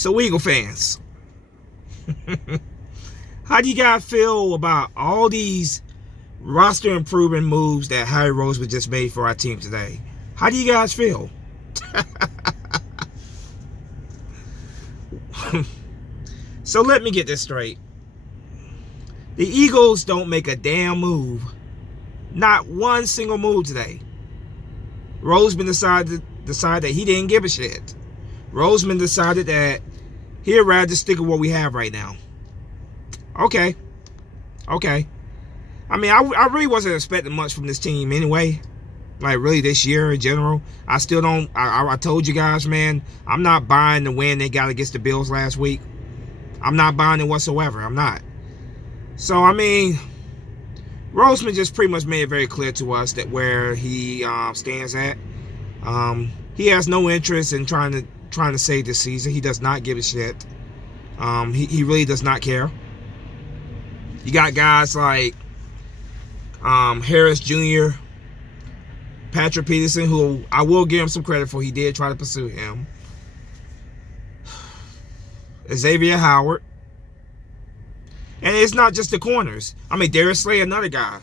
So, Eagle fans, how do you guys feel about all these roster improvement moves that Howie Roseman just made for our team today? How do you guys feel? So let me get this straight. The Eagles don't make a damn move. Not one single move today. Roseman decided that he didn't give a shit. Roseman decided that he'd rather stick with what we have right now. Okay. I mean, I really wasn't expecting much from this team anyway. Like, really, this year in general. I still don't. I told you guys, man, I'm not buying the win they got against the Bills last week. I'm not buying it whatsoever. I'm not. So, I mean, Roseman just pretty much made it very clear to us that where he stands at. He has no interest in trying to save this season. He does not give a shit. He really does not care. You got guys like Harris Jr., Patrick Peterson, who I will give him some credit for. He did try to pursue him. Xavier Howard. And it's not just the corners. I mean, Darius Slay, another guy.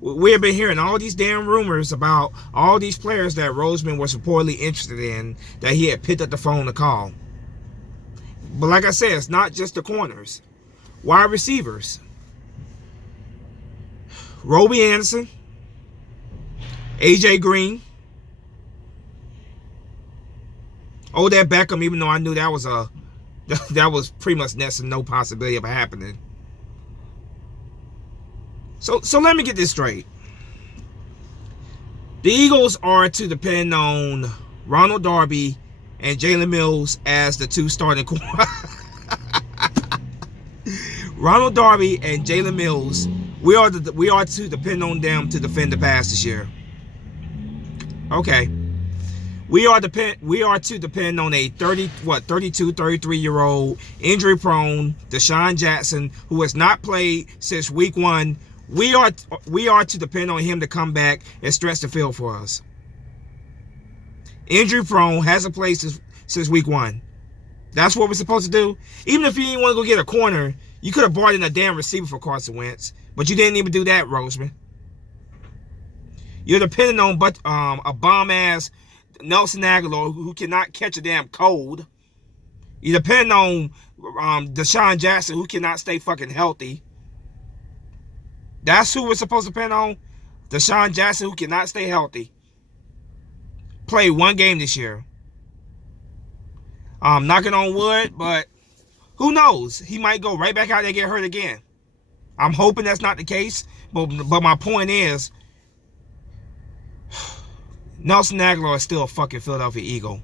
We have been hearing all these damn rumors about all these players that Roseman was reportedly interested in that he had picked up the phone to call. But like I said, it's not just the corners. Wide receivers. Roby Anderson. AJ Green. Odell Beckham, even though I knew that was pretty much next to no possibility of it happening. So let me get this straight. The Eagles are to depend on Ronald Darby and Jalen Mills as the two starting corners. Ronald Darby and Jalen Mills, we are to depend on them to defend the pass this year. Okay. We are to depend on a 32, 33-year-old injury-prone Deshaun Jackson who has not played since week 1. We are to depend on him to come back and stretch the field for us. Injury-prone, hasn't played since week 1. That's what we're supposed to do. Even if you didn't want to go get a corner, you could have brought in a damn receiver for Carson Wentz, but you didn't even do that, Roseman. You're depending on a bomb-ass Nelson Aguilar who cannot catch a damn cold. You depend on Deshaun Jackson who cannot stay fucking healthy. That's who we're supposed to depend on. Deshaun Jackson who cannot stay healthy. Played one game this year. Knocking on wood, but who knows? He might go right back out there and get hurt again. I'm hoping that's not the case, but my point is, Nelson Aguilar is still a fucking Philadelphia Eagle.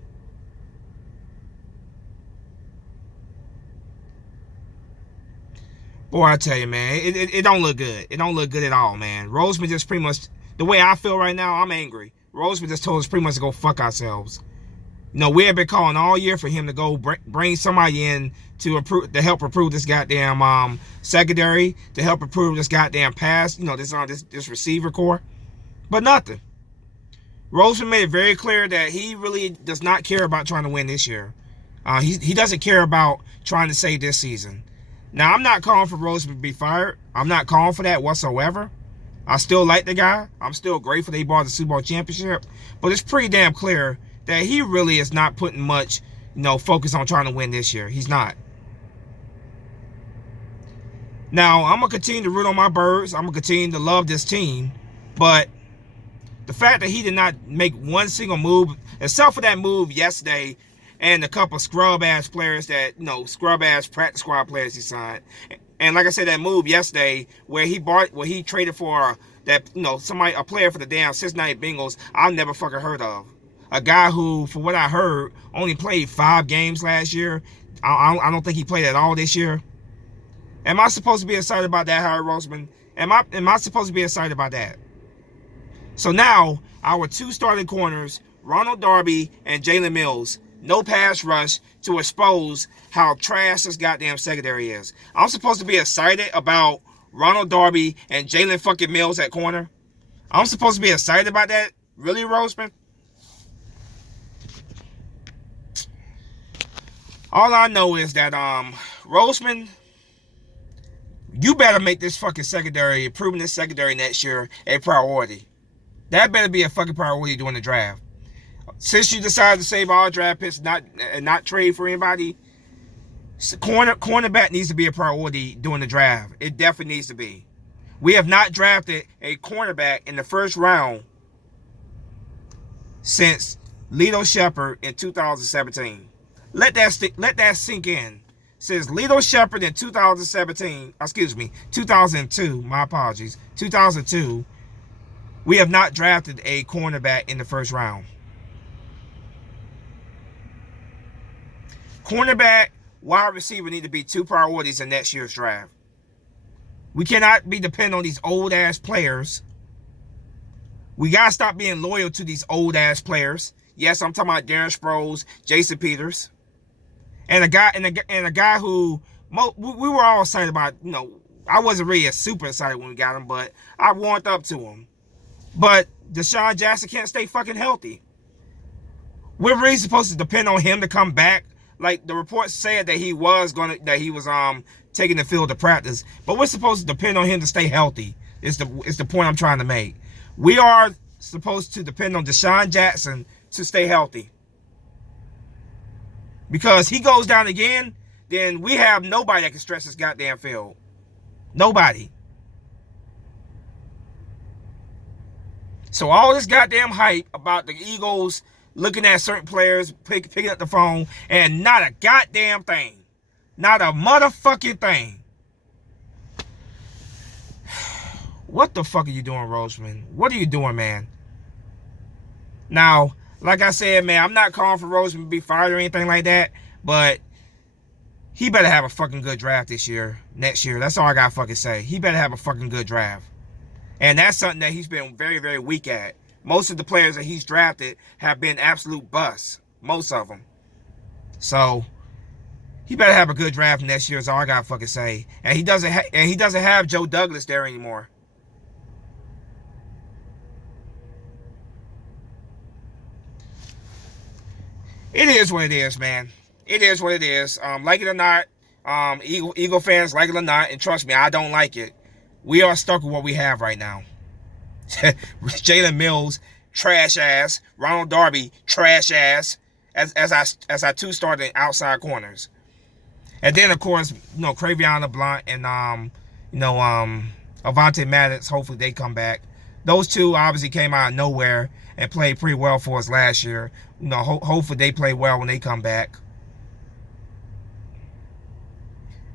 Boy, I tell you, man, it don't look good. It don't look good at all, man. Roseman just pretty much, the way I feel right now, I'm angry. Roseman just told us pretty much to go fuck ourselves. You know, we have been calling all year for him to go bring somebody in to help improve this goddamn secondary, to help improve this goddamn pass, you know, this receiver core. But nothing. Roseman made it very clear that he really does not care about trying to win this year. He doesn't care about trying to save this season. Now, I'm not calling for Roseman to be fired. I'm not calling for that whatsoever. I still like the guy. I'm still grateful that he bought the Super Bowl championship. But it's pretty damn clear that he really is not putting much, focus on trying to win this year. He's not. Now, I'm going to continue to root on my birds. I'm going to continue to love this team. But the fact that he did not make one single move, except for that move yesterday and a couple scrub-ass players that, scrub-ass practice squad players he signed. And like I said, that move yesterday where he traded for a player for the damn Cincinnati Bengals I've never fucking heard of. A guy who, for what I heard, only played 5 games last year. I don't think he played at all this year. Am I supposed to be excited about that, Howie Roseman? Am I supposed to be excited about that? So now, our 2 starting corners, Ronald Darby and Jalen Mills, no pass rush to expose how trash this goddamn secondary is. I'm supposed to be excited about Ronald Darby and Jalen fucking Mills at corner? I'm supposed to be excited about that? Really, Roseman? All I know is that Roseman, you better make this fucking secondary, improving this secondary next year, a priority. That better be a fucking priority during the draft. Since you decided to save all draft picks, not trade for anybody, cornerback needs to be a priority during the draft. It definitely needs to be. We have not drafted a cornerback in the first round since Lito Shepherd in 2017. Let that sink in. Since Lito Shepherd in 2002, my apologies, 2002, we have not drafted a cornerback in the first round. Cornerback, wide receiver need to be two priorities in next year's draft. We cannot be dependent on these old-ass players. We got to stop being loyal to these old-ass players. Yes, I'm talking about Darren Sproles, Jason Peters. And a guy who we were all excited about. You know, I wasn't really super excited when we got him, but I warmed up to him. But Deshaun Jackson can't stay fucking healthy. We're really supposed to depend on him to come back. Like the reports said that he was taking the field to practice, but we're supposed to depend on him to stay healthy. It's the point I'm trying to make. We are supposed to depend on Deshaun Jackson to stay healthy. Because he goes down again, then we have nobody that can stretch this goddamn field. Nobody. So all this goddamn hype about the Eagles looking at certain players, picking up the phone, and not a goddamn thing. Not a motherfucking thing. What the fuck are you doing, Roseman? What are you doing, man? Now, like I said, man, I'm not calling for Roseman to be fired or anything like that, but he better have a fucking good draft next year. That's all I gotta fucking say. He better have a fucking good draft. And that's something that he's been very, very weak at. Most of the players that he's drafted have been absolute busts. Most of them. So he better have a good draft next year is all I gotta fucking say. And he doesn't have Joe Douglas there anymore. It is what it is, man. It is what it is. Like it or not, Eagle fans, like it or not, and trust me, I don't like it. We are stuck with what we have right now. Jalen Mills, trash ass. Ronald Darby, trash ass. As our two starting outside corners. And then of course, Cravion LeBlanc and Avonte Maddox, hopefully they come back. Those two obviously came out of nowhere and played pretty well for us last year. Hopefully they play well when they come back.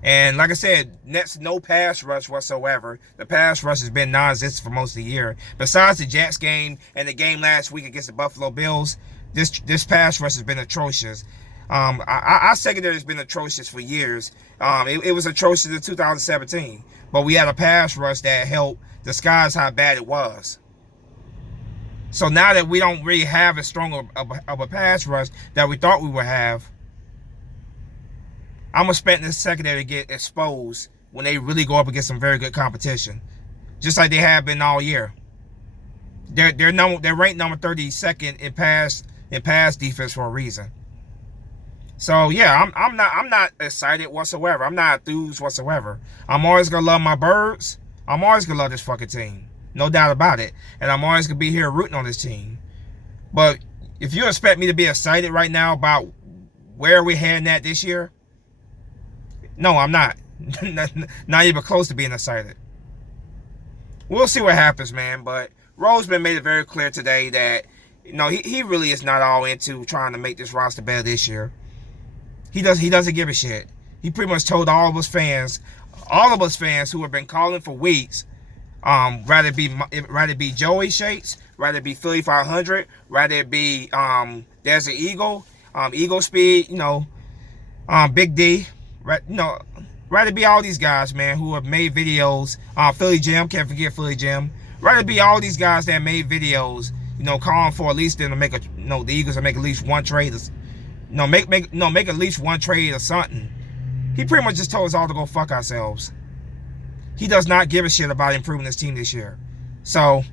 And like I said, Nets no pass rush whatsoever. The pass rush has been non-existent for most of the year. Besides the Jets game and the game last week against the Buffalo Bills, this pass rush has been atrocious. Our secondary has been atrocious for years. It was atrocious in 2017. But we had a pass rush that helped disguise how bad it was. So now that we don't really have as strong of a pass rush that we thought we would have, I'm expecting this secondary to get exposed when they really go up against some very good competition. Just like they have been all year. They're ranked number 32nd in pass defense for a reason. So yeah, I'm not excited whatsoever. I'm not enthused whatsoever. I'm always gonna love my birds. I'm always gonna love this fucking team. No doubt about it. And I'm always gonna be here rooting on this team. But if you expect me to be excited right now about where we're heading at this year, no, I'm not. Not even close to being excited. We'll see what happens, man. But Roseman made it very clear today that he really is not all into trying to make this roster better this year. He doesn't give a shit. He pretty much told all of us fans who have been calling for weeks, rather be Joey Shakes, rather be Philly 500, rather be there's an Eagle, Eagle Speed, Big D. Right, rather be all these guys, man, who have made videos. Philly Jim, can't forget Philly Jim. Rather be all these guys that made videos, calling for at least them to make the Eagles to make at least one trade. Make at least one trade or something. He pretty much just told us all to go fuck ourselves. He does not give a shit about improving this team this year. So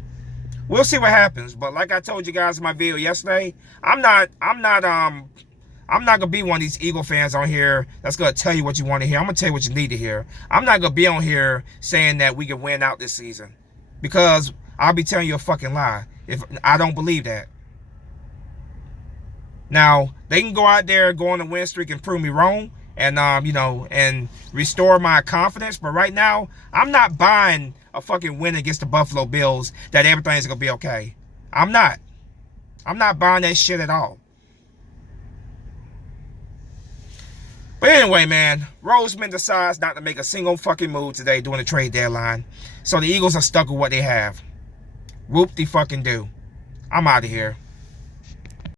we'll see what happens. But like I told you guys in my video yesterday, I'm not I'm not going to be one of these Eagle fans on here that's going to tell you what you want to hear. I'm going to tell you what you need to hear. I'm not going to be on here saying that we can win out this season, because I'll be telling you a fucking lie if I don't believe that. Now, they can go out there, go on a win streak and prove me wrong and, and restore my confidence. But right now, I'm not buying a fucking win against the Buffalo Bills that everything's going to be okay. I'm not buying that shit at all. But anyway, man, Roseman decides not to make a single fucking move today during the trade deadline. So the Eagles are stuck with what they have. Whoop-de-fucking-do. I'm out of here.